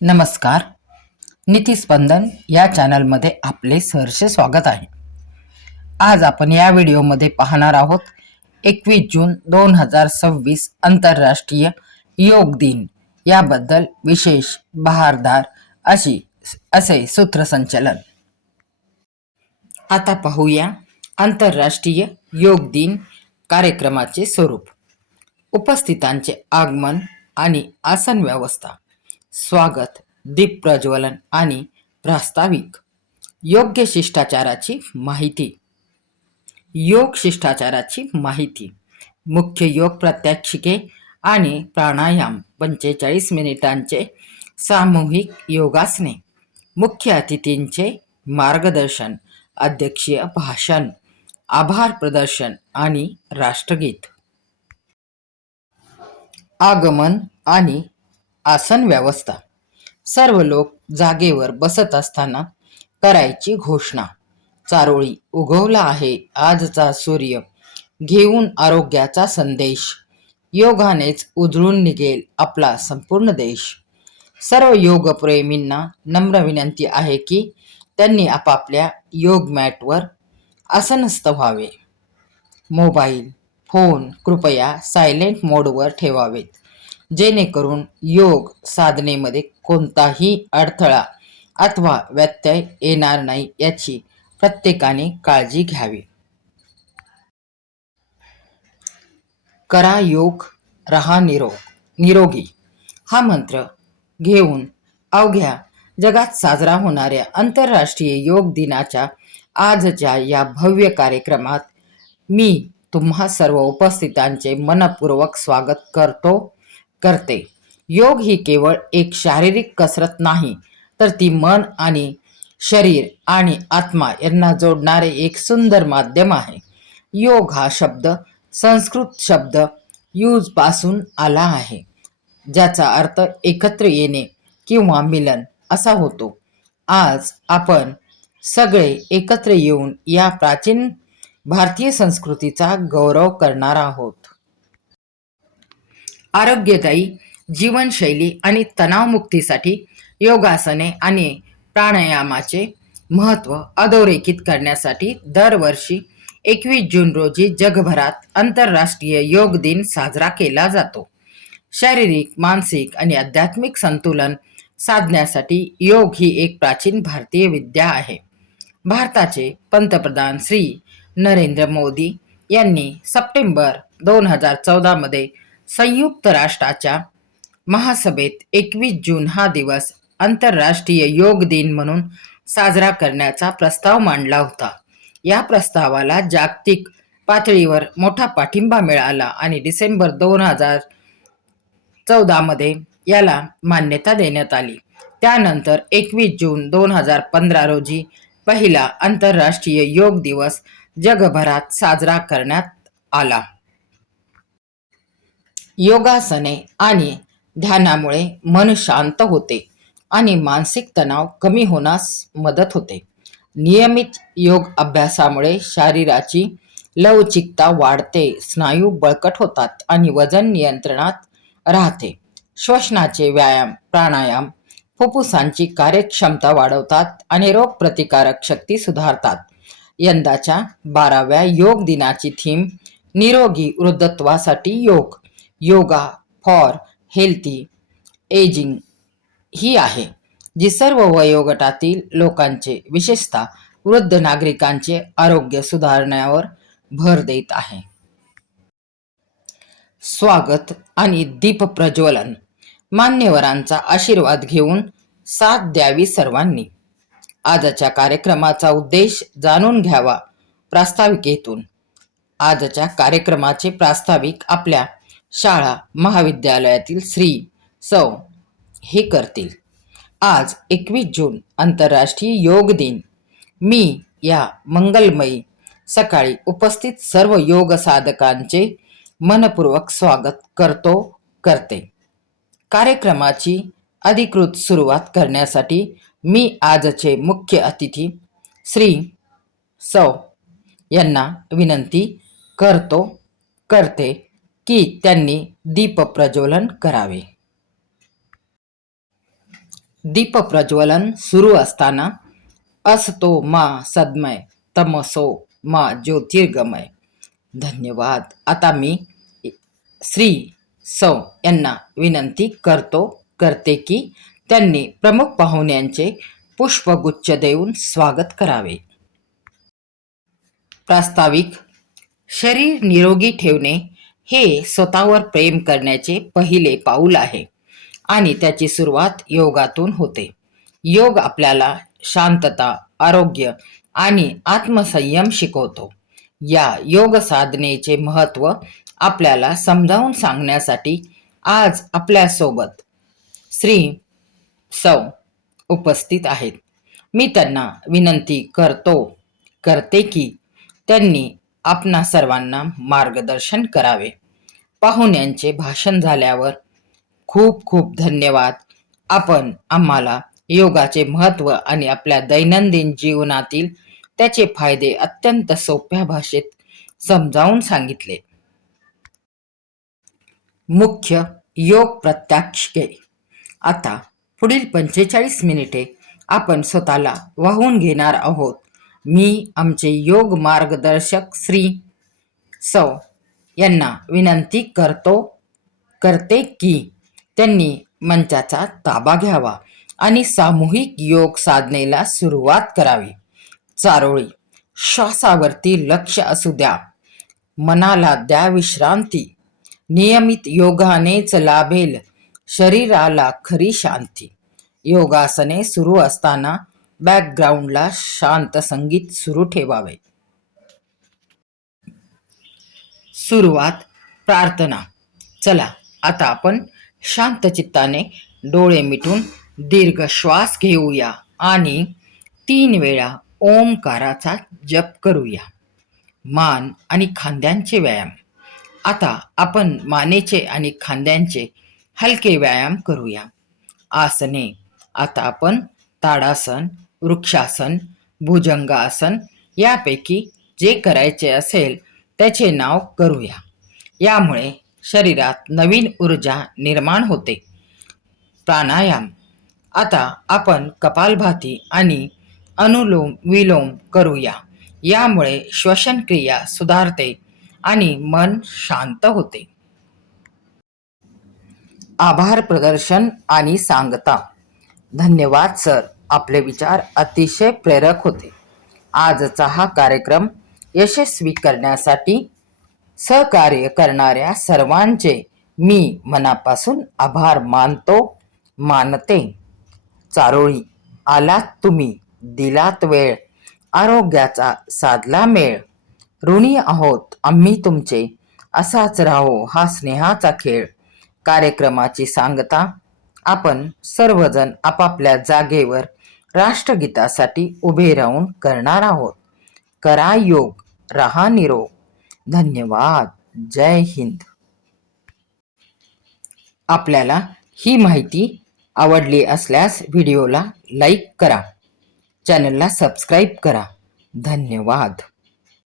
नमस्कार. नीतिस्पंदन या चॅनलमध्ये आपले सहर्ष स्वागत आहे. आज आपण या व्हिडिओमध्ये पाहणार आहोत 21 जून 2026 आंतरराष्ट्रीय योग दिन याबद्दल विशेष बहारदार असे सूत्रसंचलन. आता पाहूया आंतरराष्ट्रीय योग दिन कार्यक्रमाचे स्वरूप. उपस्थितांचे आगमन आणि आसन व्यवस्था, स्वागत, दीप प्रज्वलन आणि प्रास्ताविक. योग्य शिष्टाचाराची माहिती. योग शिष्टाचाराची माहिती. मुख्य योग प्रात्यक्षिके आणि प्राणायाम. 45 मिनिटांचे सामूहिक योगासने. मुख्य अतिथींचे मार्गदर्शन, अध्यक्षीय भाषण, आभार प्रदर्शन आणि राष्ट्रगीत. आगमन आणि आसन व्यवस्था. सर्व लोक जागेवर बसत असताना करायची घोषणा. चारोळी उगवला आहे आजचा सूर्य, घेऊन आरोग्याचा संदेश. योगानेच उजळून निघेल आपला संपूर्ण देश. सर्व योगप्रेमींना नम्र विनंती आहे की त्यांनी आपापल्या योग मॅटवर आसनस्थ व्हावे. मोबाईल, फोन कृपया सायलेंट मोडवर ठेवावेत, जेणेकरून योग साधनेमध्ये कोणताही अडथळा अथवा व्यत्यय येणार नाही याची प्रत्येकाने काळजी घ्यावी. करा योग, रहा निरोगी हा मंत्र घेऊन अवघ्या जगात साजरा होणाऱ्या आंतरराष्ट्रीय योग दिनाच्या आजच्या या भव्य कार्यक्रमात मी तुम्हा सर्व उपस्थितांचे मनपूर्वक स्वागत करते. योग ही केवळ एक शारीरिक कसरत नाही, तर ती मन आणि शरीर आणि आत्मा यांना जोडणारे एक सुंदर माध्यम आहे. योग हा शब्द संस्कृत शब्द यूज पासून आला आहे, ज्याचा अर्थ एकत्र येणे किंवा मिलन असा होतो. आज आपण सगळे एकत्र येऊन या प्राचीन भारतीय संस्कृतीचा गौरव करणार आहोत. आरोग्यदायी जीवनशैली आणि तणावमुक्तीसाठी योगासने आणि प्राणायामाचे महत्त्व अधोरेखित करण्यासाठी दरवर्षी 21 जून रोजी जगभरात आंतरराष्ट्रीय योग दिन साजरा केला जातो. शारीरिक, मानसिक आणि आध्यात्मिक संतुलन साधण्यासाठी योग ही एक प्राचीन भारतीय विद्या आहे. भारताचे पंतप्रधान श्री नरेंद्र मोदी यांनी सप्टेंबर 2014 मध्ये संयुक्त राष्ट्राच्या महासभेत 21 जून हा दिवस आंतरराष्ट्रीय योग दिन म्हणून साजरा करण्याचा प्रस्ताव मांडला होता. या प्रस्तावाला जागतिक पातळीवर मोठा पाठिंबा मिळाला आणि डिसेंबर 2014 मध्ये याला मान्यता देण्यात आली. त्यानंतर 21 जून 2015 रोजी पहिला आंतरराष्ट्रीय योग दिवस जगभरात साजरा करण्यात आला. योगासने आणि ध्यानामुळे मन शांत होते आणि मानसिक तणाव कमी होण्यास मदत होते. नियमित योग अभ्यासामुळे शरीराची लवचिकता वाढते, स्नायू बळकट होतात आणि वजन नियंत्रणात राहते. श्वसनाचे व्यायाम, प्राणायाम फुफ्फुसांची कार्यक्षमता वाढवतात आणि रोगप्रतिकारक शक्ती सुधारतात. यंदाच्या 12व्या योग दिनाची थीम निरोगी वृद्धत्वासाठी योग, योगा फॉर हेल्थी एजिंग ही आहे, जी सर्व वयोगटातील लोकांचे, विशेषतः वृद्ध नागरिकांचे आरोग्य सुधारण्यावर भर देत आहे. स्वागत आणि दीप प्रज्वलन. मान्यवरांचा आशीर्वाद घेऊन साथ द्यावी सर्वांनी. आजच्या कार्यक्रमाचा उद्देश जाणून घ्यावा प्रास्ताविकेतून. आजच्या कार्यक्रमाचे प्रास्ताविक आपल्या शाळा महाविद्यालयातील श्री सौ हे करतील. आज 21 जून आंतरराष्ट्रीय योग दिन. मी या मंगलमयी सकाळी उपस्थित सर्व योग साधकांचे मनपूर्वक स्वागत करते. कार्यक्रमाची अधिकृत सुरुवात करण्यासाठी मी आजचे मुख्य अतिथी श्री सौ यांना विनंती करते की त्यांनी दीप प्रज्वलन करावे. दीपप्रज्वलन सुरू असताना असतो मा सद्मय तमसो मा ज्योतिर्गमय. धन्यवाद. आता मी श्री सौ यांना विनंती करते की त्यांनी प्रमुख पाहुण्यांचे पुष्पगुच्छ देऊन स्वागत करावे. प्रास्ताविक. शरीर निरोगी ठेवणे हे स्वतःवर प्रेम करण्याचे पहिले पाऊल आहे आणि त्याची सुरुवात योगातून होते. योग आपल्याला शांतता, आरोग्य आणि आत्मसंयम शिकवतो. या योग साधनेचे महत्त्व आपल्याला समजावून सांगण्यासाठी आज आपल्यासोबत श्री सौ उपस्थित आहेत. मी त्यांना विनंती करते की त्यांनी आपणा सर्वांना मार्गदर्शन करावे. पाहुण्यांचे भाषण झाल्यावर खूप खूप धन्यवाद. आपण आम्हाला योगाचे महत्त्व आणि आपल्या दैनंदिन जीवनातील त्याचे फायदे अत्यंत सोप्या भाषेत समजावून सांगितले. मुख्य योग प्रात्यक्षिके. आता पुढील 45 मिनिटे आपण स्वतःला वाहून घेणार आहोत. मी आमचे योग मार्गदर्शक श्री सौ यांना विनंती करते की त्यांनी मंचाचा ताबा घ्यावा आणि सामूहिक योग साधनेला सुरुवात करावी. चारोळी. श्वासावरती लक्ष असू द्या. मनाला द्या विश्रांती. नियमित योगानेच लाभेल शरीराला खरी शांती. योगासने सुरू असताना बॅकग्राऊंडला शांत संगीत सुरू ठेवावे. सुरुवात. प्रार्थना. चला आता आपण शांत चित्ताने डोळे मिटून दीर्घ श्वास घेऊया आणि 3 वेळा ओंकाराचा जप करूया. मान आणि खांद्यांचे व्यायाम. आता आपण मानेचे आणि खांद्यांचे हलके व्यायाम करूया. आसने. आता आपण ताडासन, वृक्षासन, भुजंगासन यापैकी जे करायचे असेल त्याचे नाव करूया. यामुळे शरीरात नवीन ऊर्जा निर्माण होते. प्राणायाम. आता आपण कपालभाती आणि अनुलोम विलोम करूया. यामुळे श्वसन क्रिया सुधारते आणि मन शांत होते. आभार प्रदर्शन आणि सांगता. धन्यवाद सर, आपले विचार अतिशय प्रेरक होते. आजचा हा कार्यक्रम यशस्वी करण्यासाठी सहकार्य करणाऱ्या सर्वांचे मी मनापासून आभार मानते. चारोळी. आलात तुम्ही, दिलात वेळ, आरोग्याचा साधला मेळ. ऋणी आहोत आम्ही तुमचे, असाच राहो हा स्नेहाचा खेळ. कार्यक्रमाची सांगता. आपण सर्वजण आपापल्या जागेवर राष्ट्रगीतासाठी उभे राहून करणार आहोत. करा योग, रहा निरोग. धन्यवाद. जय हिंद. आपल्याला ही माहिती आवडली असल्यास व्हिडिओला लाईक करा, चॅनलला सबस्क्राईब करा. धन्यवाद.